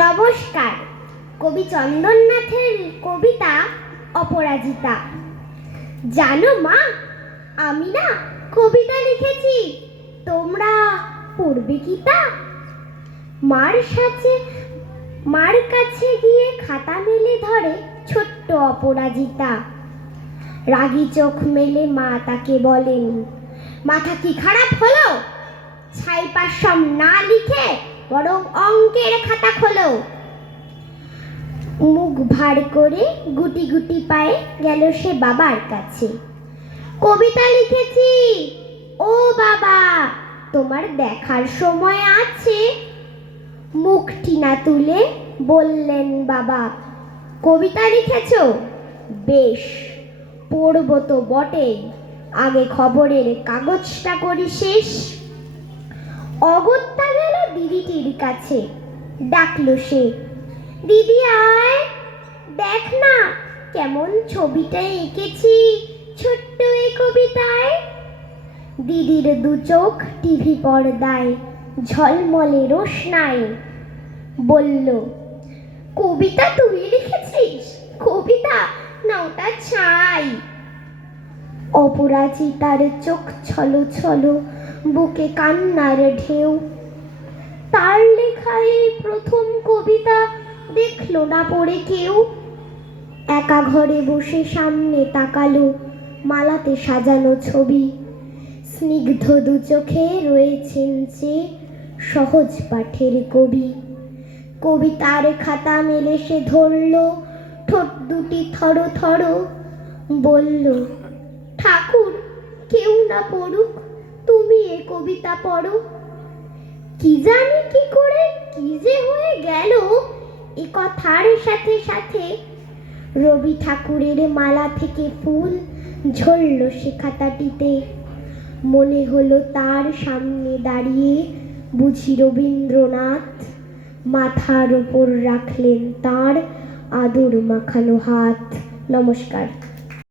নমস্কার। কবি চন্দননাথের কবিতা অপরাজিতা। জানো মা, আমি না কবিতা লিখেছি, তোমরা পড়বে কি তা? মার কাছে গিয়ে খাতা মেলে ধরে ছোট্ট অপরাজিতা। রাগী চোখ মেলে মা তাকে বলেন, মাথা কি খারাপ হলো? ছাইপাশ সব না লিখে বরং অঙ্কের খাতা খোলো। মুখ ভার করে গুটি গুটি পায়ে গেল সে বাবার কাছে। কবিতা লিখেছি ও বাবা, তোমার দেখার সময় আছে? মুখটি না তুলে বললেন বাবা, কবিতা লিখেছো? বেশ, পড়বো তো বটেই, আগে খবরের কাগজটা করি শেষ। অগত্যা গেল দিদিটির কাছে, ডাকলো সে, দিদি আয়, দেখ না কেমন ছবিটা এঁকেছি ছোট্ট এই কবিতায়। দিদির দু চোখ টিভি পর্দায় ঝলমলে রোশনায়। বলল, কবিতা তুই লিখেছিস? কবিতা না ওটা ছাই। অপরাজিতার চোখ ছলো ছলো, বুকে কান্নার ঢেউ। তার লেখায় প্রথম কবিতা দেখলো না পড়ে কেউ। একা ঘরে বসে সামনে তাকালো মালাতে সাজানো ছবি। স্নিগ্ধ দু চোখে রয়েছেন যে সহজ পাঠের কবি। কবিতার খাতা মেলে সে ধরল, ঠোঁট দুটি থরো থরো। বলল, ঠাকুর কেউ না পড়ুক, তুমি এ কবিতা পড়ো। কি জানি কি করে কি যে হয়ে গেল, এ কথার সাথে সাথে রবি ঠাকুরের মালা থেকে ফুল ঝরল সে খাতাটিতে। মনে হলো তার সামনে দাঁড়িয়ে বুঝি রবীন্দ্রনাথ, মাথার উপর রাখলেন তার আদর মাখানো হাত। নমস্কার।